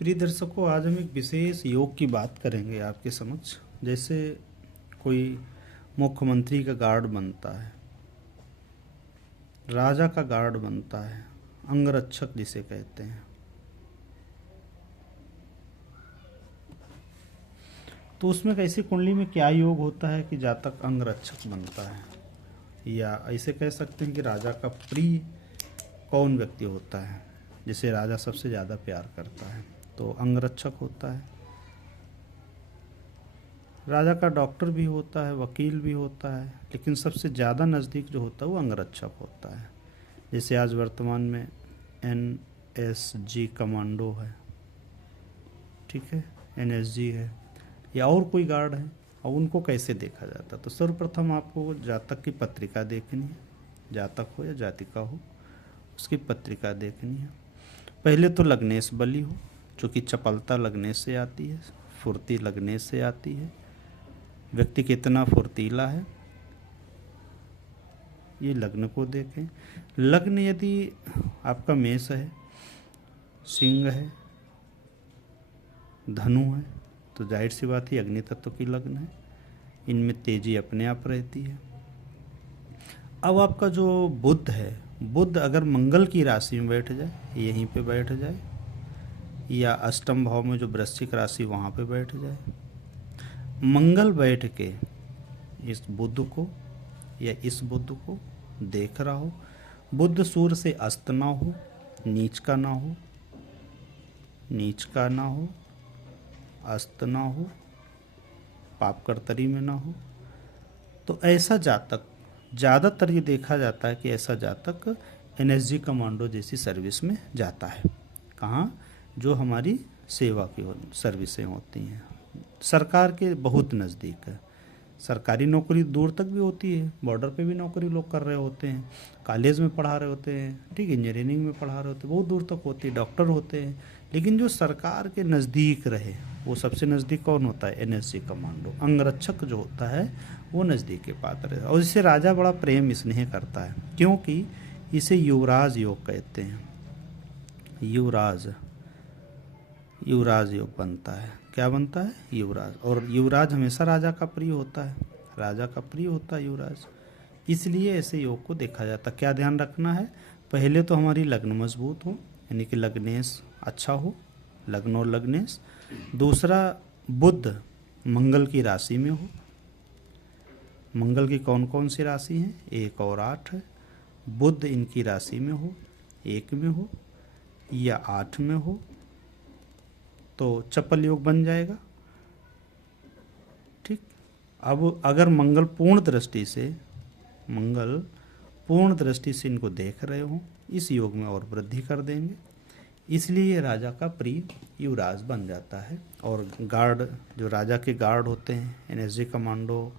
प्रिय दर्शकों, आज हम एक विशेष योग की बात करेंगे आपके समक्ष। जैसे कोई मुख्यमंत्री का गार्ड बनता है, राजा का गार्ड बनता है, अंगरक्षक जिसे कहते हैं, तो उसमें कैसी कुंडली में क्या योग होता है कि जातक अंगरक्षक बनता है, या ऐसे कह सकते हैं कि राजा का प्रिय कौन व्यक्ति होता है जिसे राजा सबसे ज़्यादा प्यार करता है, तो अंगरक्षक होता है। राजा का डॉक्टर भी होता है, वकील भी होता है, लेकिन सबसे ज़्यादा नज़दीक जो होता है वो अंगरक्षक होता है। जैसे आज वर्तमान में NSG कमांडो है, ठीक है, NSG है, या और कोई गार्ड है। और उनको कैसे देखा जाता है, तो सर्वप्रथम आपको जातक की पत्रिका देखनी है, जातक हो या जातिका हो, उसकी पत्रिका देखनी है। पहले तो लग्नेश बली हो, जो कि चपलता लगने से आती है, फुर्ती लगने से आती है, व्यक्ति कितना फुर्तीला है ये लग्न को देखें। लग्न यदि आपका मेष है, सिंह है, धनु है, तो जाहिर सी बात है अग्नि तत्व की लग्न है, इनमें तेजी अपने आप रहती है। अब आपका जो बुध है, बुध अगर मंगल की राशि में बैठ जाए, यहीं पे बैठ जाए, या अष्टम भाव में जो वृश्चिक राशि वहाँ पे बैठ जाए, मंगल बैठ के इस बुध को या इस बुध को देख रहा हो, बुध सूर्य से अस्त ना हो, नीच का ना हो, नीच का ना हो, अस्त ना हो, पाप कर्तरी में ना हो, तो ऐसा जातक, ज़्यादातर ये देखा जाता है कि ऐसा जातक NSG कमांडो जैसी सर्विस में जाता है। कहाँ? जो हमारी सेवा की सर्विसें होती हैं, सरकार के बहुत नज़दीक है। सरकारी नौकरी दूर तक भी होती है, बॉर्डर पे भी नौकरी लोग कर रहे होते हैं, कॉलेज में पढ़ा रहे होते हैं, ठीक, इंजीनियरिंग में पढ़ा रहे होते हैं, बहुत दूर तक होती है, डॉक्टर होते हैं। लेकिन जो सरकार के नज़दीक रहे, वो सबसे नज़दीक कौन होता है? NSG कमांडो, अंगरक्षक जो होता है वो नज़दीक के पात्र है। और इसे राजा बड़ा प्रेम स्नेह करता है, क्योंकि इसे युवराज योग कहते हैं। युवराज योग बनता है। क्या बनता है? युवराज। और युवराज हमेशा राजा का प्रिय होता है, राजा का प्रिय होता है युवराज, इसलिए ऐसे योग को देखा जाता है। क्या ध्यान रखना है? पहले तो हमारी लग्न मजबूत हो, यानी कि लग्नेश अच्छा हो, लग्न और लग्नेश। दूसरा, बुध मंगल की राशि में हो। मंगल की कौन कौन सी राशि हैं? 1 और 8 है। बुध इनकी राशि में हो, 1 में हो या 8 में हो, तो चपल योग बन जाएगा, ठीक। अब अगर मंगल पूर्ण दृष्टि से इनको देख रहे हो, इस योग में और वृद्धि कर देंगे, इसलिए राजा का प्रिय युवराज बन जाता है। और गार्ड, जो राजा के गार्ड होते हैं, NSG कमांडो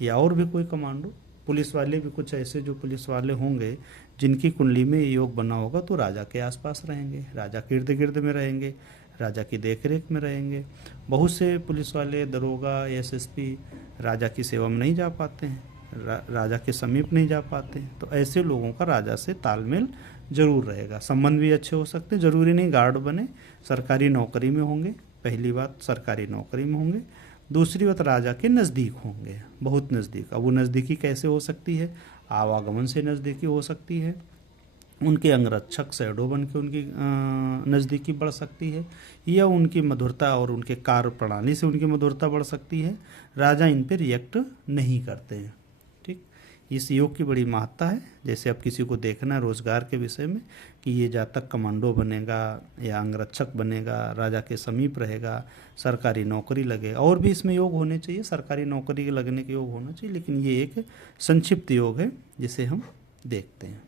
या और भी कोई कमांडो, पुलिस वाले भी कुछ ऐसे जो पुलिस वाले होंगे जिनकी कुंडली में ये योग बना होगा, तो राजा के आसपास रहेंगे, राजा के इर्द गिर्द में रहेंगे, राजा की देखरेख में रहेंगे। बहुत से पुलिस वाले, दरोगा, SSP राजा की सेवा में नहीं जा पाते हैं, राजा के समीप नहीं जा पाते हैं, तो ऐसे लोगों का राजा से तालमेल जरूर रहेगा, संबंध भी अच्छे हो सकते हैं। ज़रूरी नहीं गार्ड बने, सरकारी नौकरी में होंगे, पहली बात सरकारी नौकरी में होंगे, दूसरी बात राजा के नज़दीक होंगे, बहुत नज़दीक। अब वो नज़दीकी कैसे हो सकती है? आवागमन से नज़दीकी हो सकती है, उनके अंगरक्षक शैडो बन के उनकी नज़दीकी बढ़ सकती है, या उनकी मधुरता और उनके कार्य प्रणाली से उनकी मधुरता बढ़ सकती है। राजा इन पर रिएक्ट नहीं करते हैं, ठीक। इस योग की बड़ी महत्ता है। जैसे अब किसी को देखना है रोजगार के विषय में कि ये जातक कमांडो बनेगा या अंगरक्षक बनेगा, राजा के समीप रहेगा, सरकारी नौकरी लगे, और भी इसमें योग होने चाहिए, सरकारी नौकरी लगने के योग होना चाहिए, लेकिन ये एक संक्षिप्त योग है जिसे हम देखते हैं।